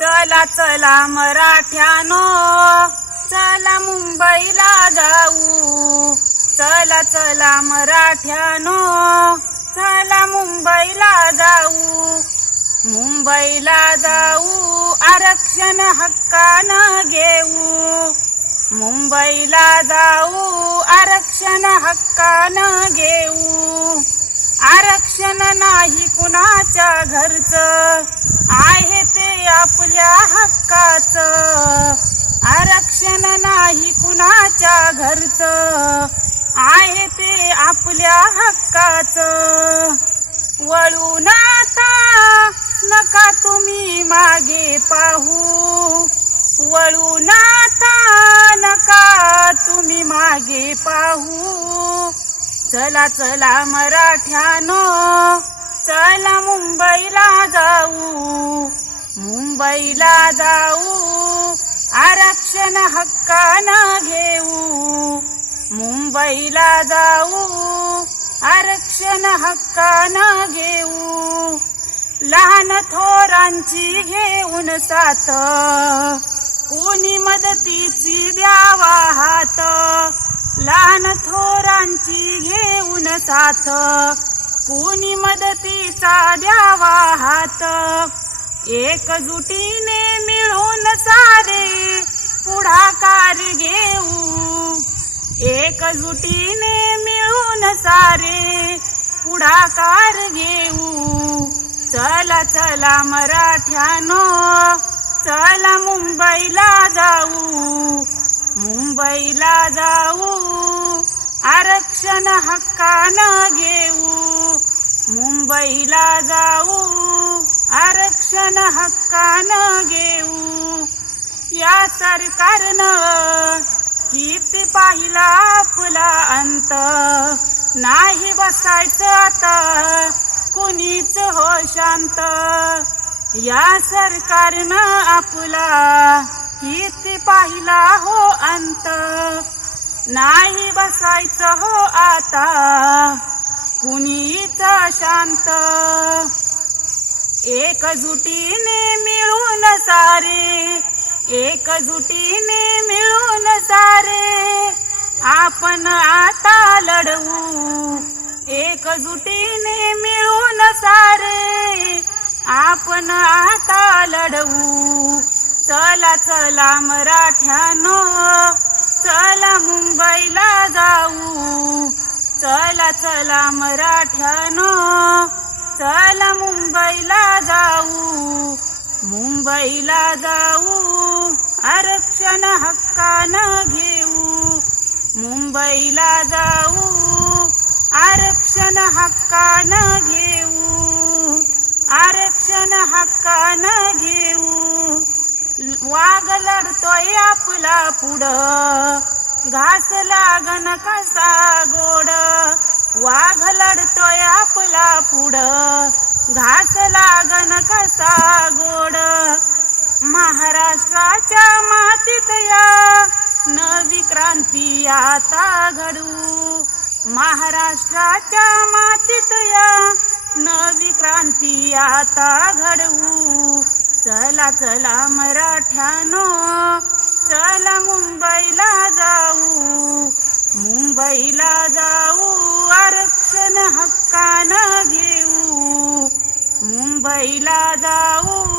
चला चला मराठ्यानो. चला मुंबईला जाऊ. चला चला मराठ्यानो. चला मुंबईला जाऊ. मुंबईला जाऊ आरक्षण हक्कानं घेऊ. मुंबईला जाऊ आरक्षण हक्कानं घेऊ. आरक्षण नाही कुणाच्या मागे पाहू. वळू नाता नका तुम्ही मागे पाहू. चला चला मराठ्यानो चला मुंबईला जाऊ. मुंबईला जाऊ आरक्षण हक्कानं घेऊ. मुंबईला जाऊ आरक्षण हक्कानं घेऊ. लहान थोरांची घेऊन साथ कोणी मदतीची द्यावा हात. लहान थोरांची घेऊन साथ कोणी मदतीचा द्यावा हात. एकजुटीने मिळून सारे पुढाकार घेऊ. एकजुटीने मिळून सारे पुढाकार घेऊ. चला चला मराठ्यानो चला मुंबईला जाऊ मुंबईला जाऊ आरक्षण हक्कानं घेऊ मुंबईला जाऊ आरक्षण हक्कानं घेऊ. या सरकारनं किती पाहिला आपला अंत नाही बसायचं आता. कुणीच हो शांत. या सरकारनं आपला किती पाहिला हो अंत. नाही बसायचं हो आता कुणीच शांत एकजुटीने मिळून सारे एकजुटीने मिळून सारे. आपण आता लढवू. एकजुटीने सारे आपण आता लढवू. चला चला मराठ्यानो चला मुंबईला जाऊ. चला चला मराठ्यानो चला मुंबईला जाऊ. मुंबईला जाऊ आरक्षण हक्कानं घेऊ. मुंबईला जाऊ आरक्षण हक्कानं घेऊ. आरक्षण हक्कानं घेऊ. वाघ लढतोय आपला पुढं. घास लागन कसा गोड. वाघ लढतोय आपला पुढं. घास लागन कसा गोड. महाराष्ट्राच्या मातीत या नवी क्रांती आता घडू. महाराष्ट्राच्या मातीत या आता घडवू? चला चला मराठ्यानो चला मुंबईला जाऊ. मुंबईला जाऊ आरक्षण हक्कानं घेऊ. मुंबईला जाऊ